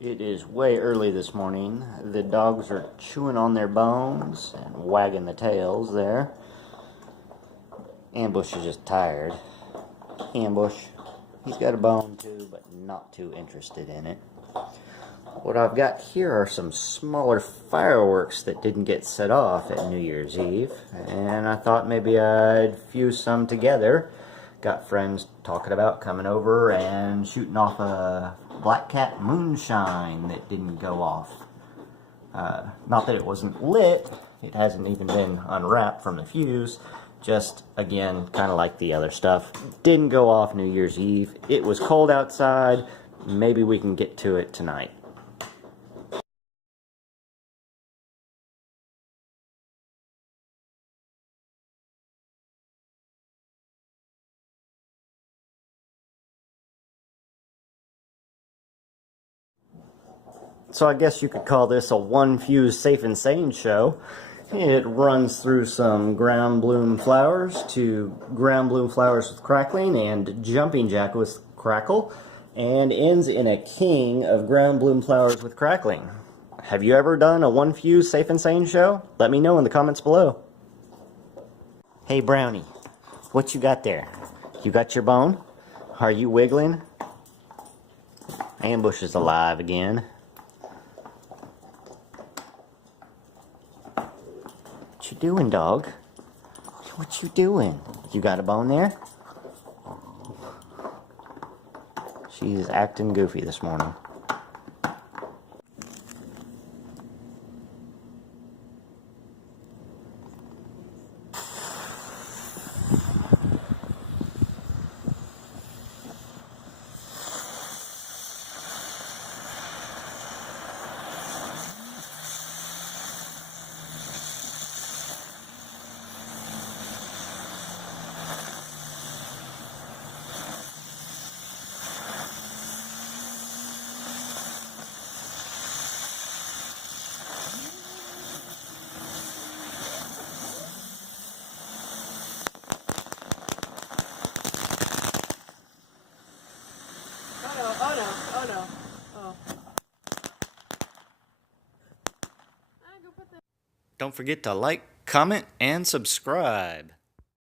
It is way early this morning. The dogs are chewing on their bones and wagging the tails there. Ambush is just tired. Ambush, he's got a bone too, but not too interested in it. What I've got here are some smaller fireworks that didn't get set off at New Year's Eve, and I thought maybe I'd fuse some together. Got friends talking about coming over and shooting off a black cat moonshine that didn't go off. Not that it wasn't lit, it hasn't even been unwrapped from the fuse, just again, kind of like the other stuff. Didn't go off New Year's Eve. It was cold outside, maybe we can get to it tonight. So I guess you could call this a one fuse safe and sane show. It runs through some ground bloom flowers to ground bloom flowers with crackling and jumping jack with crackle, and ends in a king of ground bloom flowers with crackling. Have you ever done a one fuse safe and sane show? Let me know in the comments below. Hey Brownie, what you got there? You got your bone? Are you wiggling? Ambush is alive again. What you doing, dog? What you doing? You got a bone there? She's acting goofy this morning. Oh no, oh no, oh. Don't forget to like, comment, and subscribe.